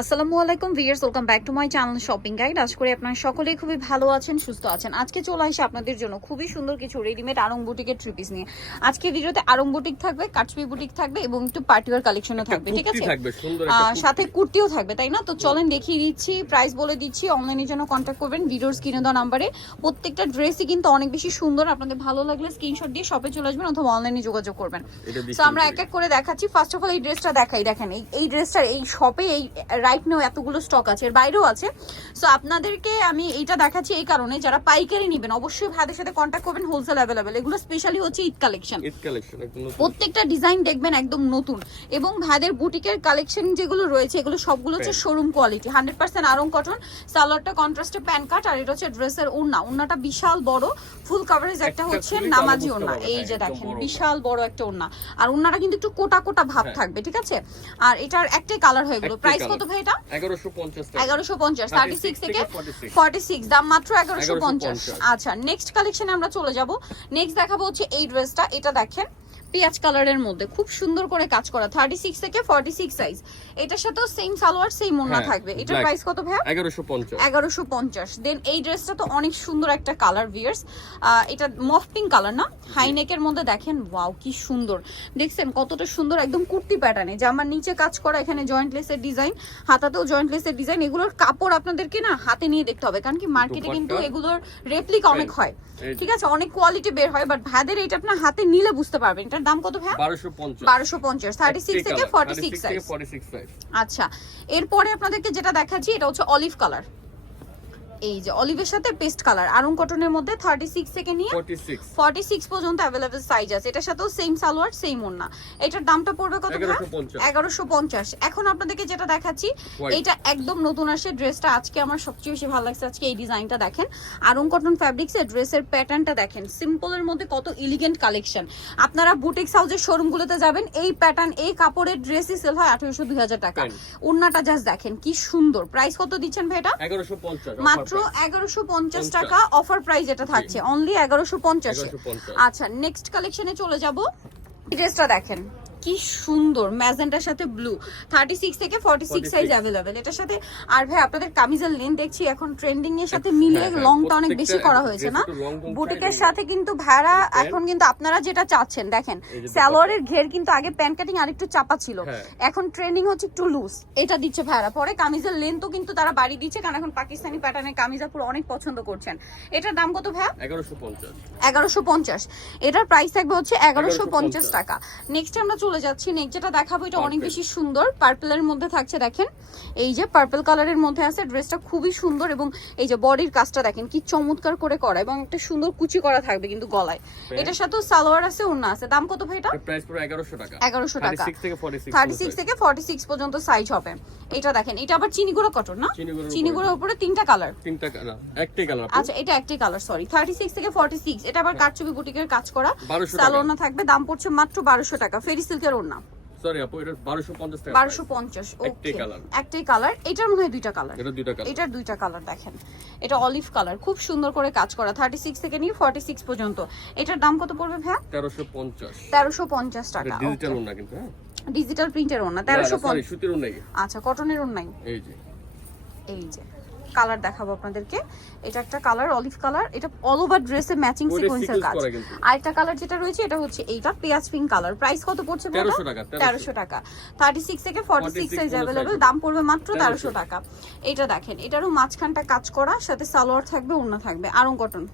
আসসালামু আলাইকুম viewers welcome back to my channel shopping guide. আজ করে আপনারা সকলেই খুবই ভালো আছেন সুস্থ আছেন। আজকে চলে আসে আপনাদের জন্য খুবই সুন্দর কিছু রেডিমেড আরং বুটিকের থ্রি পিস নিয়ে। আজকে ভিডিওতে আরং বুটিক থাকবে কাটছবি বুটিক থাকবে এবং একটু পার্টিওয়ার কালেকশনও থাকবে ঠিক আছে। সাথে কুর্তিও থাকবে তাই না? তো চলেন দেখিয়ে দিচ্ছি প্রাইস বলে দিচ্ছি অনলাইনের জন্য কন্ট্যাক্ট করবেন ভিডিওর স্ক্রিনে দেওয়া নাম্বারে প্রত্যেকটা ড্রেসই কিন্তু অনেক বেশি সুন্দর আপনাদের ভালো লাগলে স্ক্রিনশট দিয়ে শপে চলে আসবেন অথবা অনলাইনে যোগাযোগ করবেন। তো আমরা এক এক করে দেখাচ্ছি। ফার্স্ট অফ অল এই ড্রেসটা দেখাই দেখেন এই এই ড্রেসটার এই শপে এই রাইট নাও এতগুলো স্টক আছে এর বাইরেও আছে। সো আপনাদেরকে আমি এইটা দেখাচ্ছি এই কারণে যারা পাইকারি নেবেন অবশ্যই ভাইদের সাথে কন্ট্যাক্ট করবেন হোলসেল অ্যাভেলেবেল এগুলো স্পেশালি হচ্ছে ঈদ কালেকশন ঈদ কালেকশন প্রত্যেকটা ডিজাইন দেখবেন একদম নতুন। এবং ভাইদের বুটিকের কালেকশন যেগুলো রয়েছে এগুলো সবগুলো হচ্ছে showroom quality hundred percent Aarong cotton সালোয়ারটা কন্ট্রাস্টে প্যান কাট আর এটা হচ্ছে ড্রেসের ওড়না। ওড়নাটা বিশাল বড় ফুল কাভারেজ একটা হচ্ছে নামাজি ওড়না। এই যে দেখেন বিশাল বড় একটা ওড়না। আর ওড়নাটা কিন্তু একটু কোটা কোটা ভাব হ্যাঁ। থাকবে ঠিক আছে? আর এটার একটাই কালার হয়ে গেল। প্রাইস। কত ভাই? এটা? 1150 টাকা। এগারোশো পঞ্চাশ থার্টি সিক্স 36 থেকে থেকে 46 ফর্টি সিক্স দাম মাত্র এগারোশো পঞ্চাশ। 1150 আচ্ছা নেক্সট কালেকশনে আমরা চলে যাব। নেক্সট দেখাবো হচ্ছে এই ড্রেসটা এটা দেখেন। পেঁয়াজ কালারের মধ্যে খুব সুন্দর করে কাজ করা থার্টি সিক্স থেকে ফর্টি সিক্স সাইজ এটার সাথেও সেম সালোয়ার সেম ওড়না হ্যাঁ, থাকবে। এটার প্রাইস কত ভাইয়া? 1150 এগারোশো পঞ্চাশ। দেন এই ড্রেসটা তো অনেক সুন্দর একটা কালার ভিয়ার্স এটা মফ পিঙ্ক কালার না? হাইনেকের মধ্যে দেখেন ওয়াও কি সুন্দর। দেখছেন কতটা সুন্দর একদম কুর্তি প্যাটার্নে জামার নিচে কাজ করা এখানে জয়েন্ট লেসের ডিজাইন হাতাতেও জয়েন্ট লেসের ডিজাইন এগুলোর কাপড় আপনাদেরকে না হাতে নিয়ে দেখতে হবে কারণ কি মার্কেটে কিন্তু এগুলোর রেপ্লিকা অনেক হয়। ঠিক আছে? অনেক কোয়ালিটি বের হয় বাট ভাইদের এটা আপনার হাতে নিলে বুঝতে পারবেন। এটার দাম কত ভাই 1250 বারোশো পঞ্চাশ থার্টি সিক্স একটাই থেকে colour, ফর্টি 36 সিক্স থেকে সাইজ 46 সাইজ আচ্ছা এরপরে আপনাদেরকে যেটা দেখাচ্ছি এটা হচ্ছে অলিভ কালার এই যে অলিভের সাথে পেস্ট কালার আরং কটনের মধ্যে থার্টি সিক্স থেকে নিয়ে 46 ফর্টি সিক্স পর্যন্ত অ্যাভেলেবেল সাইজ আছে। এটার সাথেও সেম সালোয়ার সেম ওড়না। এটার দামটা পড়বে কত 1150 এগারোশো পঞ্চাশ। এখন আপনাদেরকে যেটা দেখাচ্ছি এটা একদম নতুন আসে ড্রেসটা। আজকে আমার সবচেয়ে বেশি ভালো লাগছে আজকে এই ডিজাইনটা দেখেন। আরং কটন ফ্যাব্রিক্স এর ড্রেসের প্যাটার্নটা দেখেন। সিম্পলের মধ্যে কত এলিগেন্ট কালেকশন আপনারা বুটিক্স হাউসের শোরুমগুলোতে যাবেন এই প্যাটার্ন এই কাপড়ের ড্রেসই সেল হয় আঠারোশো দুই হাজার টাকা। Pant। ওড়নাটা জাস্ট দেখেন কি সুন্দর। প্রাইস কত দিচ্ছেন ভাই এটা? 1150 মাত্র এগারোশো পঞ্চাশ টাকা অফার প্রাইস এটা থাকছে অনলি এগারোশো পঞ্চাশে। 1150 আচ্ছা নেক্সট কালেকশনে চলে যাব। ড্রেসটা দেখেন। কি সুন্দর ম্যাজেন্টার সাথে ব্লু থার্টি সিক্স থেকে ফর্টি সিক্স সাইজ অ্যাভেলেবেল এটার সাথে আর ভাই আপনাদের কামিজের লেন দেখছি এখন ট্রেন্ডিং এর সাথে হ্যাঁ, হ্যাঁ, লংটা অনেক বেশি করা হয়েছে না? একটু বুটিকের সাথে কিন্তু ভাড়া এখন কিন্তু আপনারা যেটা চাচ্ছেন দেখেন স্যালোয়ারের ঘের কিন্তু আগে প্যান্ট কাটিং আরেকটু চাপা ছিল। হ্যাঁ। এখন ট্রেন্ডিং হচ্ছে একটু লুজ এটা দিচ্ছে ভাড়া। পরে কামিজের লেন্থও কিন্তু তারা বাড়ি দিচ্ছে কারণ এখন পাকিস্তানি প্যাটার্নের কামিজা পুরো অনেক পছন্দ করছেন। এটার দাম কত ভাইয়া? 1150 এগারোশো পঞ্চাশ। এটার প্রাইস থাকবে হচ্ছে এগারোশো পঞ্চাশ টাকা। নেক্সট আমরা চলে যাচ্ছি। নেক্সট যেটা দেখাবো এটা অনেক বেশি সুন্দর। পার্পেলের মধ্যে থাকছে দেখেন এই যে পার্পল কালারের মধ্যে আছে ড্রেসটা খুবই সুন্দর এবং এই যে বডির কাজটা দেখেন কি চমৎকার করে করা এবং একটা সুন্দর কুচি করা থাকবে কিন্তু গলায়। এটার সাথেও সালোয়ার আছে ওড়না আছে। দাম কত ভাই এটা? প্রাইস পুরো 1100 টাকা। 1100 টাকা। 36 থেকে 46 থার্টি সিক্স থেকে ফর্টি সিক্স পর্যন্ত সাইজ হবে। এটা দেখেন এটা আবার চিনিগুড়া কটন না? চিনিগুড়ার চিনিগুড়ার উপরে তিনটা কালার তিনটা কালার একটাই কালার আচ্ছা এটা একটাই কালার সরি থার্টি সিক্স থেকে ফর্টি সিক্স এটা আবার কারচুপি বুটিকের কাজ করা। 1200 টাকা। সালোনা থাকবে দাম পড়ছে মাত্র বারোশো টাকা। ফেরি সিল্কের ওড়না। সরি আপু এটা 1250 টাকা বারোশো পঞ্চাশ একটাই কালার এটার মধ্যে দুইটা কালার এটা দুইটা কালার এটার দুইটা কালার দেখেন। এটা অলিভ কালার খুব সুন্দর করে কাজ করা থার্টি সিক্স থেকে নিয়ে ফর্টি সিক্স পর্যন্ত। এটার দাম কত পড়বে ভাইয়া? 1350 তেরোশো পঞ্চাশ টাকা ডিজিটাল না কিন্তু হ্যাঁ? ডিজিটাল প্রিন্টের সরি পঞ্চাশ সুতির নাই আচ্ছা কটনের ওড়নাই। এই যে। এই যে। কালার দেখাবো আপনাদেরকে। এটা একটা কালার অলিভ কালার। এটা অল ওভার ড্রেসে ম্যাচিং সিকোয়েন্সের কাজ। আরেকটা কালার যেটা রয়েছে এটা হচ্ছে এইটা পেঁয়াজ পিঙ্ক কালার প্রাইস কত পড়ছে 1300 টাকা, 1300 তেরোশো টাকা। থার্টি সিক্স থেকে ফর্টি সিক্স 46 সাইজ অ্যাভেলেবেল দাম পড়বে মাত্র 1300 তেরোশো টাকা। এটা দেখেন এটারও মাঝখানটা কাজ করা সাথে সালোয়ার থাকবে ওড়না থাকবে। আরং কটন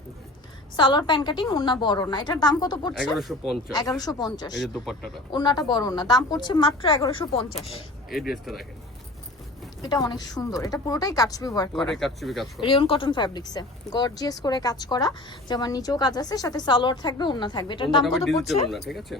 সালোয়ার প্যান কাটিং ওড়না বড় না এটার দাম কত পড়ছে? 1150 এগারোশো পঞ্চাশ। এই যে দোপাট্টাটা। ওড়নাটা বড় না দাম পড়ছে মাত্র এগারোশো পঞ্চাশ। এই ড্রেসটা দেখেন। এটা অনেক সুন্দর। এটা পুরোটাই কাটছবি ওয়ার্ক করা। কাটছবি কাজ করা। রিয়ন কটন ফ্যাব্রিক্সে গর্জিয়াস করে কাজ করা। যেমন নিচেও কাজ আছে সাথে সালোয়ার থাকবে ওড়না থাকবে। এটার দাম কত পড়ছে?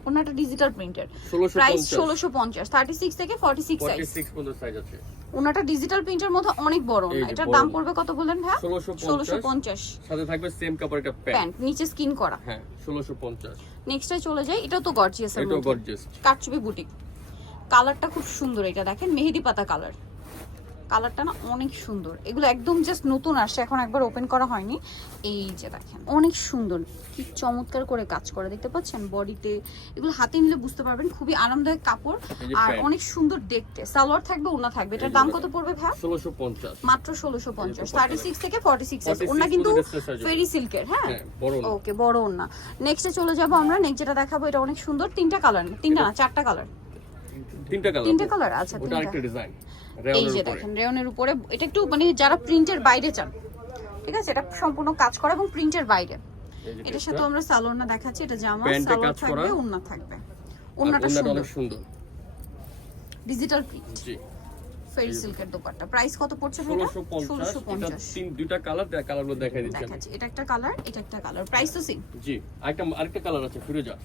ওড়নাটা ডিজিটাল প্রিন্টের 1650 প্রাইস ষোলোশো পঞ্চাশ। থার্টি সিক্স থেকে ফর্টি সিক্স সাইজ 46 পর্যন্ত সাইজ আছে। ওনাটা ডিজিটাল প্রিন্টের মধ্যে অনেক বড় না এটার দাম পড়বে কত বললেন ভাইয়া 1650 ষোলোশো পঞ্চাশ। সাথে থাকবে সেম কাপড় একটা প্যান্ট নিচে স্কিন করা। হ্যাঁ 1650 নেক্সটে চলে যাই। এটাও তো গর্জিয়াসের এটাও মধ্যে। গর্জিয়াস কাটচুপি বুটিক কালারটা খুব সুন্দর এটা দেখেন। মেহেদি পাতা কালার কালারটা না অনেক সুন্দর। এগুলো একদম জাস্ট নতুন আসছে এখন একবার ওপেন করা হয়নি। এই যে দেখেন অনেক সুন্দর। কি চমৎকার করে কাজ করে দেখতে পাচ্ছেন? বডিতে এগুলো হাতে নিলে বুঝতে পারবেন খুবই আরামদায়ক কাপড়। আর অনেক সুন্দর দেখতে। সালোয়ার থাকবে ওনা থাকবে। এটার দাম কত পড়বে ভাই? ষোলোশো পঞ্চাশ। মাত্র ষোলোশো পঞ্চাশ। থার্টি সিক্স থেকে ফর্টি সিক্স 46 ওনা কিন্তু। ফেরি সিল্কের হ্যাঁ? হ্যাঁ বড় ওকে ওনা নেক্সটে চলে যাব আমরা। নেক্সট যেটা দেখাবো এটা অনেক সুন্দর। তিনটা কালার তিনটা না চারটা কালার তিনটা কালার তিনটা কালার আচ্ছা তিনটা। ডিজাইন এই যে দেখেন রেওনের উপরে এটা একটু মানে যারা প্রিন্টের বাইরে চান ঠিক আছে? এটা সম্পূর্ণ কাজ করা এবং প্রিন্টের বাইরে। এটার সাথে আমরা সালোয়ারনা দেখাচ্ছি এটা জামা সালোয়ার থাকবে। ওন্না থাকবে। ওন্নাটা সুন্দর। সুন্দর। ডিজিটাল প্রিন্ট জি। ফেরি সিল্কের দোপাট্টা। প্রাইস কত পড়ছে ভাই এটা ষোলোশো পঞ্চাশ। এটা তিন দুইটা কালার কালারগুলো দেখাই দেখাচ্ছি। এটা একটা কালার এটা একটা কালার। প্রাইস তো সেম জি আরেকটা আরেকটা কালার আছে ফিরোজা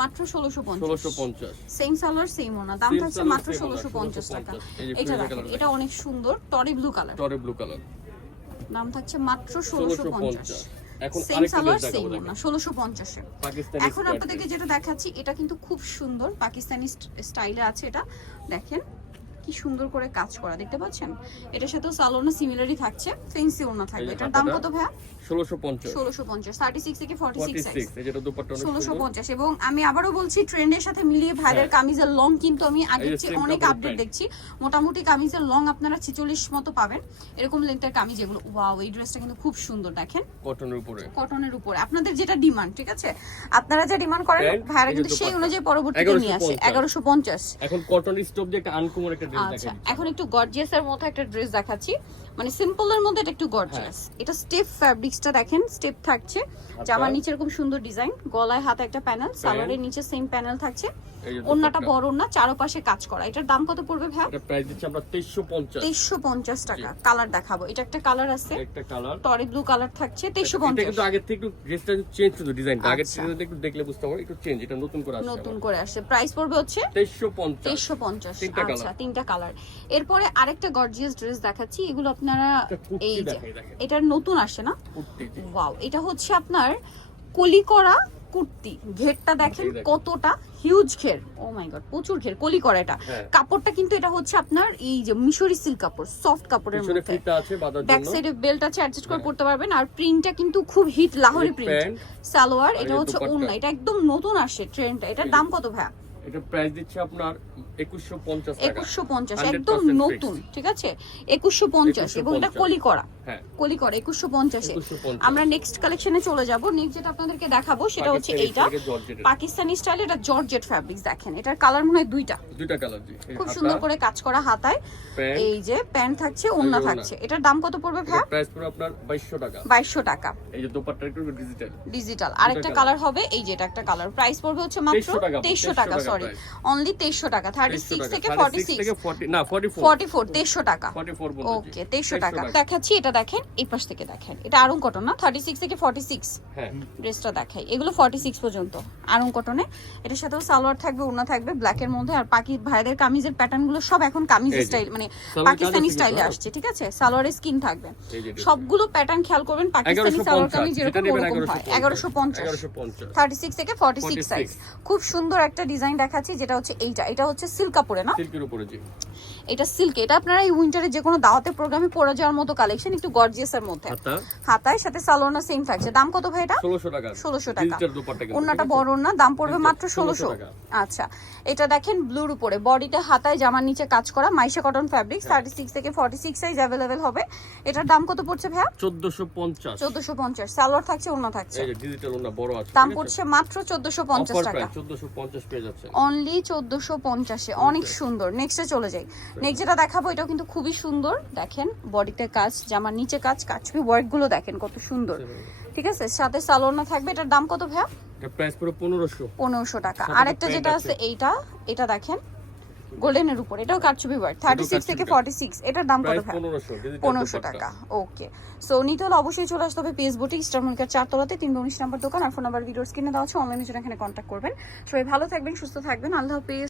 মাত্র ষোলোশো পঞ্চাশ। ষোলোশো পঞ্চাশ। সেম সালোয়ার সেম ওনা দাম থাকছে মাত্র same ওনা, ষোলোশো পঞ্চাশ টাকা। 1650 এই যে এটা এটা অনেক সুন্দর টরি ব্লু কালার টরে ব্লু কালার দাম থাকছে মাত্র ষোলোশো ষোলোশো পঞ্চাশ। পঞ্চাশ। এখন সেম সালোয়ার ড্রেস সেম দেখাবো ওনা দেখেন। ষোলোশো পঞ্চাশে এখন আপনাদেরকে যেটা দেখাচ্ছি এটা কিন্তু খুব সুন্দর পাকিস্তানি স্টাইলে আছে এটা। দেখেন কি সুন্দর করে কাজ করা দেখতে পাচ্ছেন? এটার সাথেও সালোনা সিমিলারই থাকছে ফেন্সি ওনা থাকবে। এটার দাম কত সিক্স থেকে যেটা দুপাট্টা এবং আমি বলছি ট্রেন্ডের সাথে মিলিয়ে ভাইদের হ্যাঁ। কামিজের লং কিন্তু আমি চেয়ে অনেক আপডেট দেখছি। মোটামুটি কামিজের লং আপনারা ছিচল্লিশ মতো পাবেন। এরকম লেন্থের কামিজ এগুলো। ওয়াও এই ড্রেসটা কিন্তু খুব সুন্দর দেখেন। কটনের উপরে। কটনের উপরে। আপনাদের যেটা ডিমান্ড ঠিক আছে? আপনারা যা ডিমান্ড করেন ভাইরা কিন্তু সেই অনুযায়ী পরবর্তীতে নিয়ে আসে। 1150 এগারোশো পঞ্চাশ। এখন কটন স্টোভ দিয়ে একটা আনকমন একটা ড্রেস আচ্ছা এখন একটু গর্জিয়াস এর মতো একটা ড্রেস দেখাচ্ছি। মানে সিম্পল এর মধ্যে এটা একটু গর্জিয়াস। এটা স্টেপ ফ্যাব্রিক্সটা দেখেন স্টেপ থাকছে। জামার নিচে এরকম সুন্দর ডিজাইন গলায় হাতে একটা প্যানেল সালোয়ারের নিচে সেম প্যানেল থাকছে। ওন্নাটা বড় ওন্না চারপাশে কাজ করা। এটার দাম কত পড়বে ভাই? এটা প্রাইস দিচ্ছি আমরা তেইশশো পঞ্চাশ। তেইশশো পঞ্চাশ টাকা। কালার দেখাবো। এটা একটা কালার আছে। একটা কালার টরি ব্লু কালার থাকছে তেইশশো এটা কিন্তু আগের থেকে একটু ড্রেসটা চেঞ্জ ডিজাইনটা আচ্ছা। থেকে একটু দেখলে বুঝতে পারব একটু চেঞ্জ এটা নতুন করে আসছে নতুন করে আসছে। প্রাইস পড়বে হচ্ছে তেইশশো পঞ্চাশ। তেইশশো পঞ্চাশ। তিনটা আচ্ছা colour। তিনটা কালার এরপরে আরেকটা গর্জিয়াস ড্রেস দেখাচ্ছি। এগুলো আপনারা এই যে এটার নতুন আসে না? ওয়াও এটা হচ্ছে আপনার কলি করা কুর্তি। ঘেরটা দেখেন কতটা হিউজ ঘের। ও মাই গড প্রচুর ঘের কলি করা এটা। হ্যাঁ। কাপড়টা কিন্তু এটা হচ্ছে আপনার এই যে মিশরি সিল্ক কাপড় সফট কাপড়ের মধ্যে। ব্যাক সাইডে বেল্ট আছে অ্যাডজাস্ট করে হ্যাঁ। পড়তে পারবেন। আর প্রিন্টটা কিন্তু খুব হিট লাহোরি প্রিন্ট সালোয়ার এটা হচ্ছে। ওন্না এটা একদম নতুন আসে ট্রেন্ডটা এটার দাম কত ভাইয়া? এটা প্রাইস দিচ্ছে আপনার একুশশো পঞ্চাশ টাকা। একুশশো পঞ্চাশ 100% একদম নতুন ঠিক আছে? একুশশো পঞ্চাশ এবং এটা কলি করা হ্যাঁ। কলি করা একুশশো পঞ্চাশে একুশশো পঞ্চাশ। আমরা নেক্সট কালেকশনে চলে যাব। নেক্সট যেটা আপনাদেরকে দেখাবো সেটা হচ্ছে এইটা। পাকিস্তানি স্টাইল এটা জর্জেট ফ্যাব্রিক্স দেখেন। এটার কালার মনে হয় দুইটা। দুইটা কালার জি খুব সুন্দর করে কাজ করা হাতায়। এই যে প্যান্ট থাকছে ওন্না। থাকছে। এটার দাম কত পড়বে ভাইয়া প্রাইস পুরো আপনার বাইশশো টাকা। বাইশশো টাকা। এই যে দোপাট্টা একটু ডিজিটাল ডিজিটাল আরেকটা কালার হবে এই যে এটা একটা কালার প্রাইস পড়বে হচ্ছে মাত্র 2300 টাকা, তেইশশো 2300 টাকা টাকা সরি অনলি তেইশশো টাকা থার্টি সিক্স থেকে ফর্টি সিক্স না ফর্টি ফোর তেইশশো টাকা। 44 পর্যন্ত জি। ওকে তেইশশো টাকা। দেখাচ্ছি এটা দেখেন এই পাশ থেকে দেখেন। এটা আরং কটন না? থার্টি সিক্স থেকে ফর্টি সিক্স হ্যাঁ। ড্রেসটা দেখাই। এগুলো ফর্টি সিক্স পর্যন্ত। আরং কটনে এটার সাথেও সালোয়ার থাকবে থাকবে ব্ল্যাকের মধ্যে। আর পাকি ভাইদের কামিজের প্যাটার্নগুলো সব এখন কামিজ স্টাইল মানে পাকিস্তানি স্টাইলে আসছে ঠিক আছে? সালোয়ারের স্কিন থাকবে। সবগুলো প্যাটার্ন খেয়াল করবেন পাকিস্তানি সালোয়ার কামিজ যেরকম ওরকম হয়। এগারোশো পঞ্চাশ। থার্টি সিক্স থেকে ফর্টি সিক্স সাইজ খুব সুন্দর একটা ডিজাইন দেখাচ্ছি যেটা হচ্ছে এইটা। এটা হচ্ছে সিল্ক কাপড়ে না? সিল্কের উপরে জি। এটা সিল্ক এটা আপনারা এই উইন্টারে যে কোনো দাওয়াতে প্রোগ্রামে পরে যাওয়ার মতো কালেকশন একটু গর্জিয়াসের মধ্যে। হাতায় সাথে সালোনা সেম থাকছে। দাম কত ভাই এটা? 1600 টাকা। 1600 টাকা। ওন্নাটা বড় না দাম পড়বে মাত্র 1600 ষোলোশো। আচ্ছা এটা দেখেন ব্লুর উপরে। বডিটা হাতায় জামার নিচে কাজ করা মাইশা কটন ফ্যাব্রিক হ্যাঁ। থার্টি সিক্স থেকে ফর্টি সিক্স সাইজ অ্যাভেলেবেল হবে। এটার দাম কত পড়ছে ভাইয়া? 1450 চোদ্দশো পঞ্চাশ। সালোয়ার থাকছে ওন্না থাকছে। এই যে ডিজিটাল ওনা বড় আছে দাম পড়ছে মাত্র চোদ্দশো পঞ্চাশ অফার টাকা। প্রাইস 1450 পেয়ে যাচ্ছে। অনলি চোদ্দশো পঞ্চাশে। অনেক সুন্দর। নেক্সটে চলে যাই। নেক্সট যেটা দেখাবো এটাও কিন্তু খুবই সুন্দর। দেখেন বডিতে কাজ জামার নিচে কাজ কাচবি ওয়ার্কগুলো দেখেন কত সুন্দর। ঠিক আছে? সাথে সালোনা থাকবে। এটার দাম কত ভাইয়া? প্রাইস পুরো 1500 পনেরোশো টাকা। সাথে আরেকটা যেটা আছে। এইটা এটা দেখেন গোল্ডেনের উপর। এটাও কারচুপি ওয়ার্ক থার্টি সিক্স থেকে ফর্টি সিক্স এটার দাম কত 1500 পনেরোশো টাকা। ওকে সো নিতে হলে অবশ্যই চলে আসতে হবে পেস বুটিক স্টারমনিকার চারতলাতে তিন উনিশ নাম্বার দোকান। আর ফোন নাম্বার ভিডিওস কিনে দেওয়া আছে অনলাইনে জন্য এখানে কন্ট্যাক্ট করবেন। সবাই ভালো থাকবেন সুস্থ থাকবেন। আল্লাহ হাফিজ।